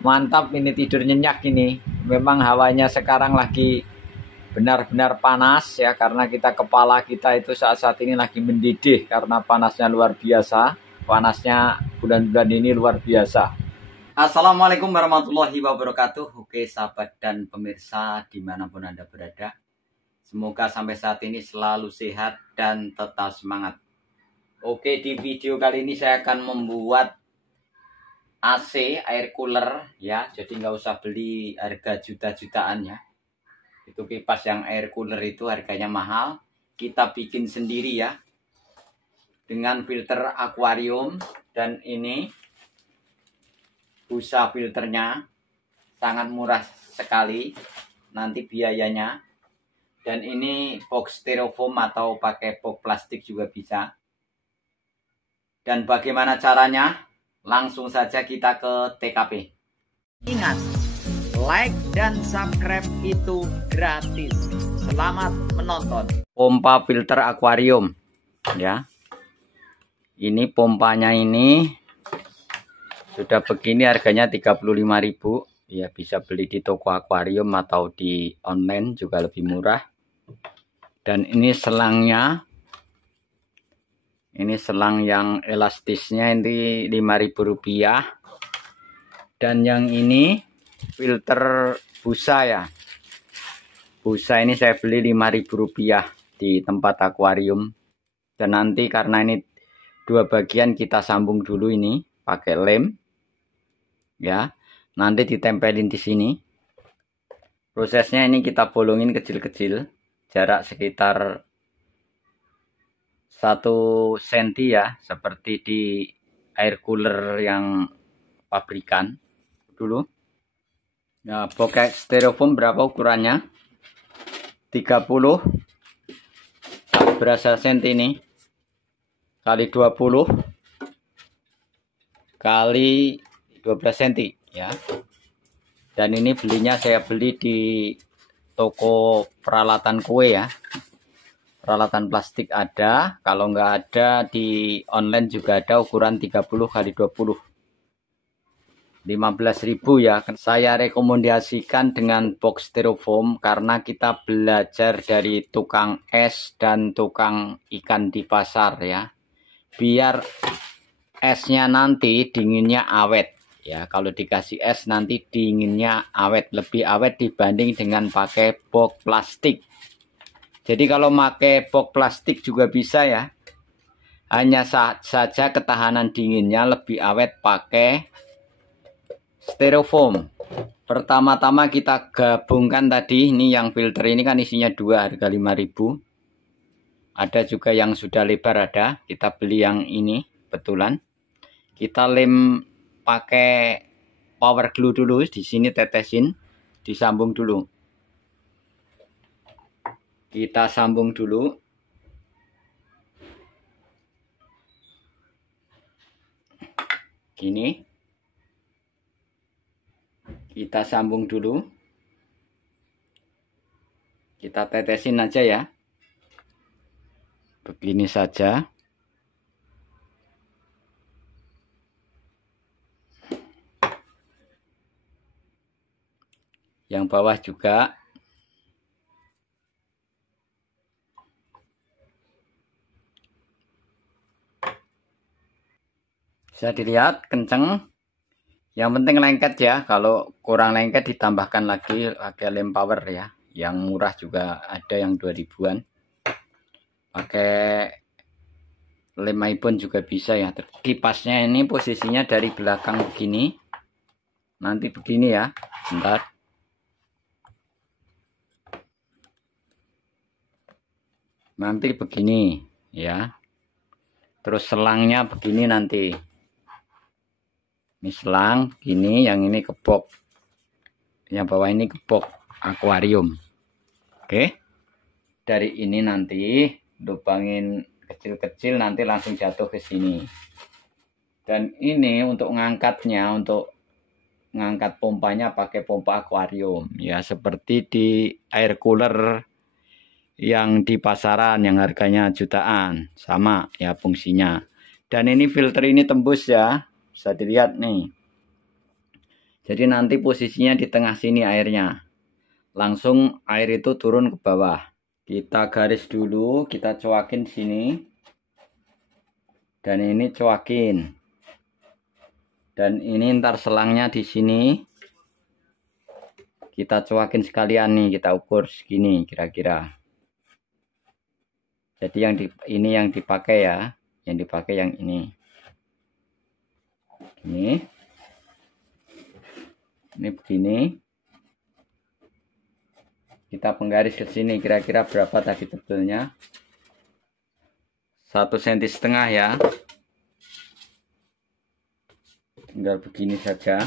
Mantap ini tidur nyenyak ini. Memang hawanya sekarang lagi benar-benar panas ya, karena kepala kita itu saat-saat ini lagi mendidih karena panasnya luar biasa. Panasnya bulan-bulan ini luar biasa. Assalamualaikum warahmatullahi wabarakatuh. Oke sahabat dan pemirsa dimanapun Anda berada, semoga sampai saat ini selalu sehat dan tetap semangat. Oke, di video kali ini saya akan membuat AC air cooler ya, jadi nggak usah beli harga juta-jutaan ya. Itu kipas yang air cooler itu harganya mahal, kita bikin sendiri ya dengan filter akuarium. Dan ini busa filternya sangat murah sekali nanti biayanya. Dan ini box styrofoam atau pakai box plastik juga bisa. Dan bagaimana caranya? Langsung saja kita ke TKP. Ingat, like dan subscribe itu gratis. Selamat menonton. Pompa filter akuarium ya. Ini pompanya ini sudah begini, harganya 35.000 ya, bisa beli di toko akuarium atau di online juga lebih murah. Dan ini selangnya. Ini selang yang elastisnya ini Rp5.000. Dan yang ini filter busa ya. Busa ini saya beli Rp5.000 di tempat akuarium. Dan nanti karena ini dua bagian, kita sambung dulu ini pakai lem. Ya. Nanti ditempelin di sini. Prosesnya ini kita bolongin kecil-kecil, jarak sekitar 1 cm ya, seperti di air cooler yang pabrikan dulu. Nah, pakai styrofoam berapa ukurannya? 30 berapa senti ini? Kali 20 kali 12 cm ya. Dan ini belinya saya beli di toko peralatan kue ya. Peralatan plastik ada, kalau nggak ada di online juga ada, ukuran 30 kali 20. 15.000 ya. Saya rekomendasikan dengan box styrofoam karena kita belajar dari tukang es dan tukang ikan di pasar ya. Biar esnya nanti dinginnya awet ya. Kalau dikasih es nanti dinginnya awet, lebih awet dibanding dengan pakai box plastik. Jadi kalau pakai box plastik juga bisa ya. Hanya saja ketahanan dinginnya lebih awet pakai styrofoam. Pertama-tama kita gabungkan tadi, ini yang filter ini kan isinya 2, harga 5.000. Ada juga yang sudah lebar ada. Kita beli yang ini betulan. Kita lem pakai power glue dulu, di sini tetesin, disambung dulu. Kita sambung dulu. Gini. Kita sambung dulu. Kita tetesin aja ya. Begini saja. Yang bawah juga. Bisa dilihat kenceng. Yang penting lengket ya. Kalau kurang lengket ditambahkan lagi pakai lem power ya. Yang murah juga ada yang 2000-an. Pakai lem iPhone juga bisa ya. Kipasnya ini posisinya dari belakang begini. Nanti begini ya. Bentar. Nanti begini ya. Terus selangnya begini nanti. Ini selang gini, yang ini kebok, yang bawah ini kebok akuarium. Oke, dari ini nanti lubangin kecil-kecil, nanti langsung jatuh ke sini. Dan ini untuk ngangkatnya, untuk ngangkat pompanya pakai pompa akuarium ya, seperti di air cooler yang di pasaran yang harganya jutaan, sama ya fungsinya. Dan ini filter ini tembus ya. Bisa dilihat nih. Jadi nanti posisinya di tengah sini airnya. Langsung air itu turun ke bawah. Kita garis dulu, kita coakin sini. Dan ini coakin. Dan ini ntar selangnya di sini. Kita coakin sekalian nih, kita ukur segini kira-kira. Jadi ini yang dipakai ya. Yang dipakai yang ini. Ini begini. Kita penggaris ke sini kira-kira berapa tadi tebelnya? 1,5 cm ya. Tinggal begini saja.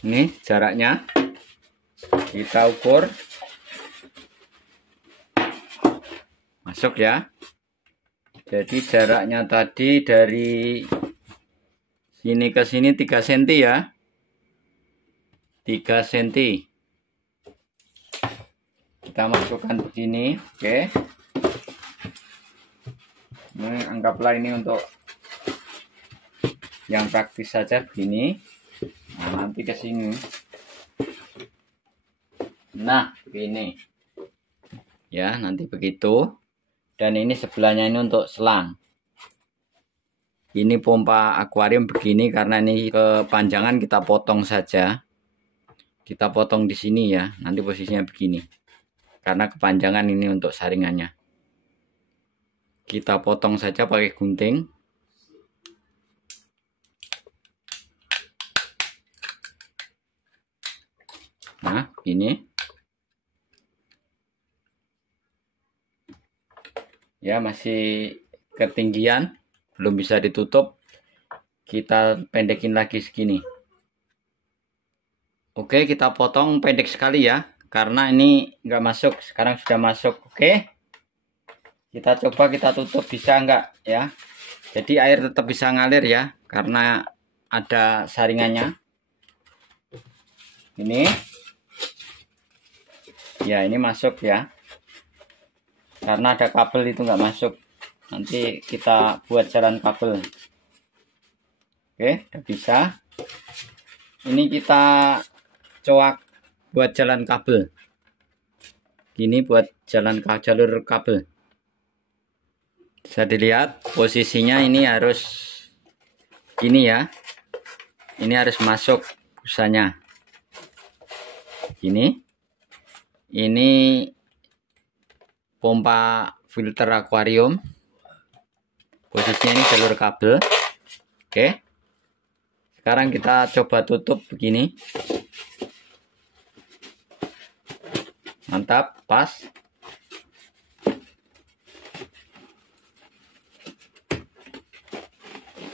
Ini jaraknya kita ukur, masuk ya. Jadi jaraknya tadi dari sini ke sini 3 cm ya, 3 cm. Kita masukkan begini. Oke, ini anggaplah ini untuk yang praktis saja begini. Nah, nanti ke sini. Nah, begini. Ya, nanti begitu. Dan ini sebelahnya ini untuk selang. Ini pompa akuarium begini karena ini kepanjangan kita potong saja. Kita potong di sini ya. Nanti posisinya begini. Karena kepanjangan ini untuk saringannya. Kita potong saja pakai gunting. Nah, ini ya masih ketinggian, belum bisa ditutup. Kita pendekin lagi segini. Oke, kita potong pendek sekali ya, karena ini nggak masuk. Sekarang sudah masuk. Oke, kita coba kita tutup, bisa nggak ya? Jadi air tetap bisa ngalir ya, karena ada saringannya. Ini. Ya, ini masuk ya. Karena ada kabel itu nggak masuk. Nanti kita buat jalan kabel. Oke, udah bisa. Ini kita coak buat jalan kabel. Ini buat jalur kabel. Bisa dilihat posisinya ini harus gini ya. Ini harus masuk busanya. Gini. Ini pompa filter akuarium. Posisinya ini jalur kabel. Oke. Sekarang kita coba tutup begini. Mantap, pas.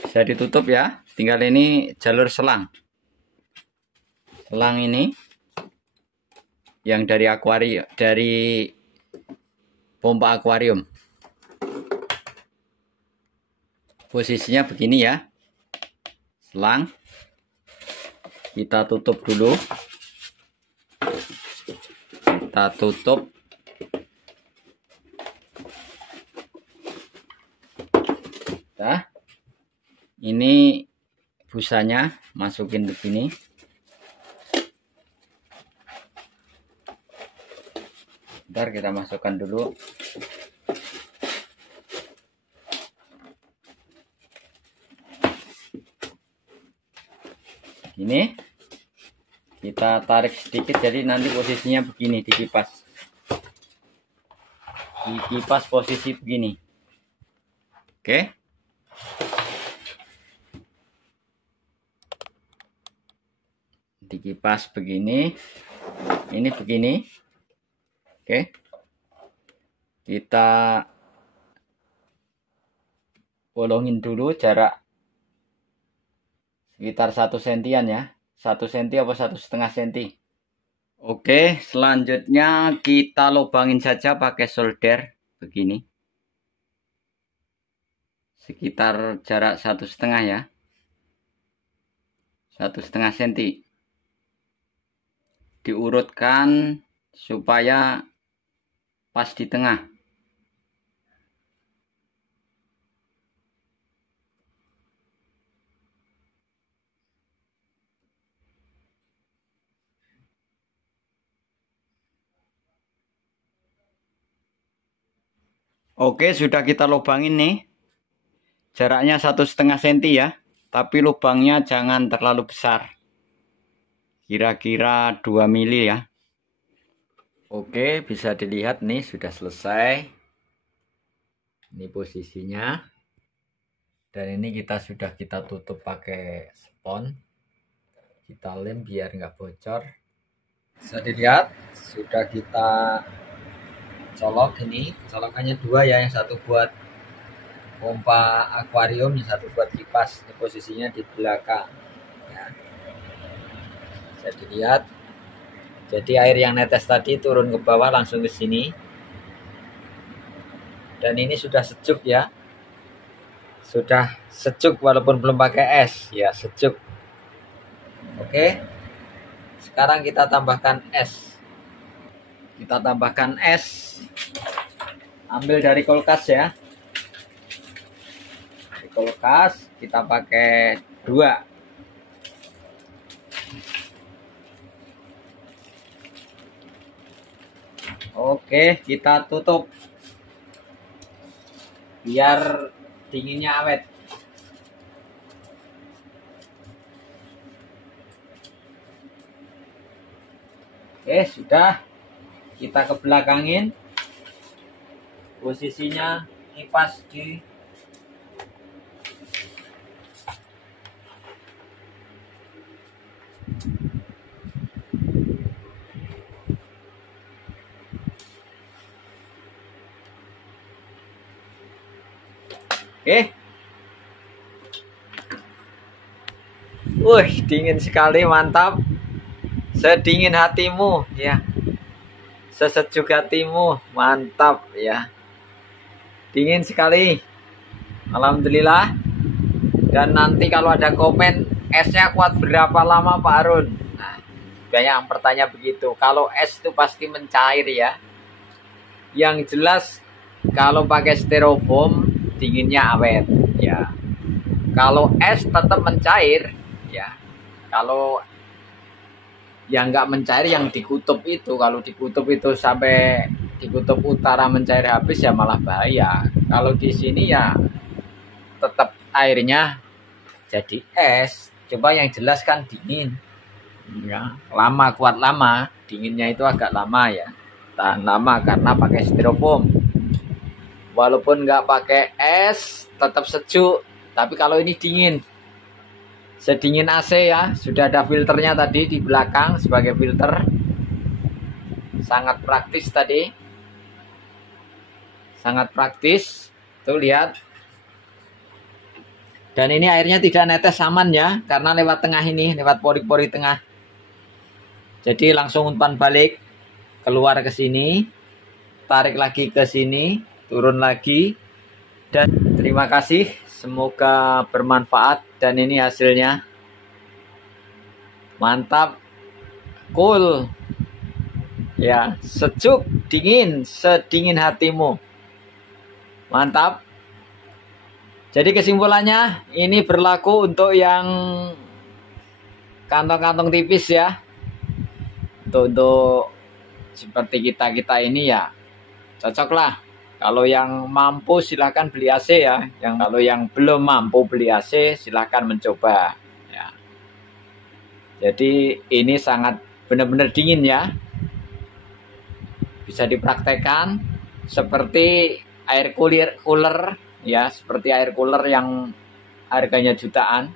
Bisa ditutup ya. Tinggal ini jalur selang. Selang ini yang dari akuarium, dari pompa akuarium. Posisinya begini ya. Selang. Kita tutup dulu. Kita tutup. Nah, ini busanya masukin begini. Bentar, kita masukkan dulu. Ini kita tarik sedikit, jadi nanti posisinya begini di kipas. Di kipas posisi begini. Oke. Di kipas begini. Ini begini. Oke, kita bolongin dulu jarak sekitar 1 sentian ya, 1 cm apa 1,5 cm. Oke, selanjutnya kita lubangin saja pakai solder begini. Sekitar jarak 1,5 ya. 1,5 senti. Diurutkan supaya pas di tengah. Oke, sudah kita lubangin nih. Jaraknya 1,5 senti ya. Tapi lubangnya jangan terlalu besar. Kira-kira 2 mili ya. Oke, bisa dilihat nih sudah selesai. Ini posisinya. Dan ini sudah kita tutup pakai spons. Kita lem biar nggak bocor. Bisa dilihat sudah kita colok ini. Colokannya 2 ya, yang satu buat pompa akuarium, yang satu buat kipas. Ini posisinya di belakang ya. Bisa dilihat. Jadi air yang netes tadi turun ke bawah langsung ke sini. Dan ini sudah sejuk ya. Sudah sejuk walaupun belum pakai es ya, sejuk. Oke. Sekarang kita tambahkan es. Kita tambahkan es. Ambil dari kulkas ya. Di kulkas kita pakai 2. Oke, kita tutup biar dinginnya awet. Oke, sudah. Kita ke belakangin. Posisinya kipas di Oke. Dingin sekali, mantap. Sedingin hatimu ya. Sesejuk hatimu, mantap ya. Dingin sekali. Alhamdulillah. Dan nanti kalau ada komen, esnya kuat berapa lama Pak Harun? Nah, banyak yang bertanya begitu. Kalau es itu pasti mencair ya. Yang jelas kalau pakai styrofoam dinginnya awet ya. Kalau es tetap mencair ya. Kalau yang nggak mencair yang di kutub itu, kalau di kutub itu sampai di kutub utara mencair habis ya malah bahaya. Kalau di sini ya tetap airnya jadi es. Coba yang jelas kan dingin ya, lama, kuat lama. Dinginnya itu agak lama ya, tahan lama karena pakai styrofoam. Walaupun nggak pakai es tetap sejuk, tapi kalau ini dingin, sedingin AC ya. Sudah ada filternya tadi di belakang sebagai filter. Sangat praktis tadi, sangat praktis. Tuh lihat. Dan ini airnya tidak netes, aman ya, karena lewat tengah ini, lewat pori-pori tengah. Jadi langsung umpan balik, keluar ke sini, tarik lagi ke sini, turun lagi. Dan terima kasih, semoga bermanfaat. Dan ini hasilnya mantap, cool ya, sejuk, dingin, sedingin hatimu, mantap. Jadi kesimpulannya ini berlaku untuk yang kantong-kantong tipis ya. Untuk seperti kita ini ya cocok lah. Kalau yang mampu silahkan beli AC ya. Kalau yang belum mampu beli AC silahkan mencoba ya. Jadi ini sangat benar-benar dingin ya. Bisa dipraktekkan seperti air cooler ya, seperti air cooler yang harganya jutaan.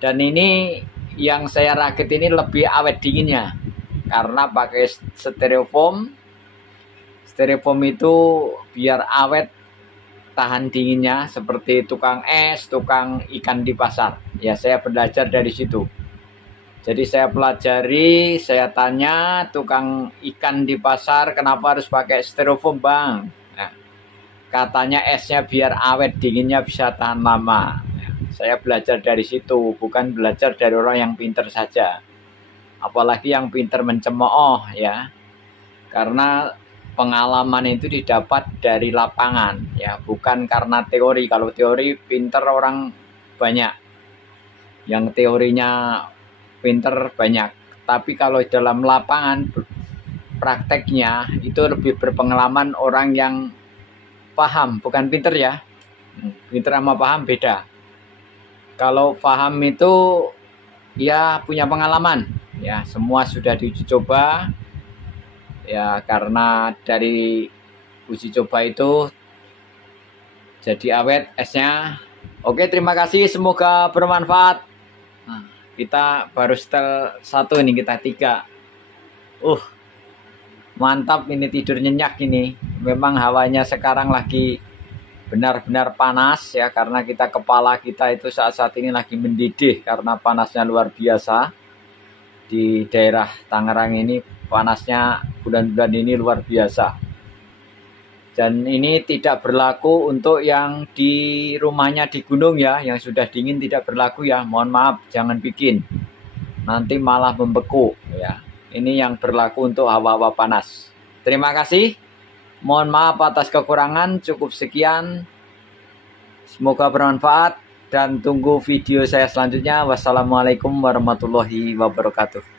Dan ini yang saya rakit ini lebih awet dinginnya karena pakai styrofoam. Styrofoam itu biar awet, tahan dinginnya seperti tukang es, tukang ikan di pasar. Ya, saya belajar dari situ. Jadi saya pelajari, saya tanya tukang ikan di pasar, kenapa harus pakai styrofoam bang? Nah, katanya esnya biar awet, dinginnya bisa tahan lama. Nah, saya belajar dari situ, bukan belajar dari orang yang pinter saja. Apalagi yang pinter mencemooh ya. Karena pengalaman itu didapat dari lapangan ya, bukan karena teori. Kalau teori pinter orang banyak, yang teorinya pinter banyak, tapi kalau dalam lapangan prakteknya itu lebih berpengalaman orang yang paham, bukan pinter ya. Pinter sama paham beda. Kalau paham itu ya punya pengalaman ya, semua sudah diuji coba ya, karena dari uji coba itu jadi awet esnya. Oke, terima kasih, semoga bermanfaat. Nah, kita baru setel 1 ini, kita 3. Mantap ini, tidur nyenyak ini. Memang hawanya sekarang lagi benar-benar panas ya, karena kepala kita itu saat ini lagi mendidih karena panasnya luar biasa. Di daerah Tangerang ini panasnya bulan-bulan ini luar biasa. Dan ini tidak berlaku untuk yang di rumahnya di gunung ya, yang sudah dingin tidak berlaku ya. Mohon maaf, jangan bikin. Nanti malah membeku ya. Ini yang berlaku untuk hawa-hawa panas. Terima kasih. Mohon maaf atas kekurangan, cukup sekian. Semoga bermanfaat dan tunggu video saya selanjutnya. Wassalamualaikum warahmatullahi wabarakatuh.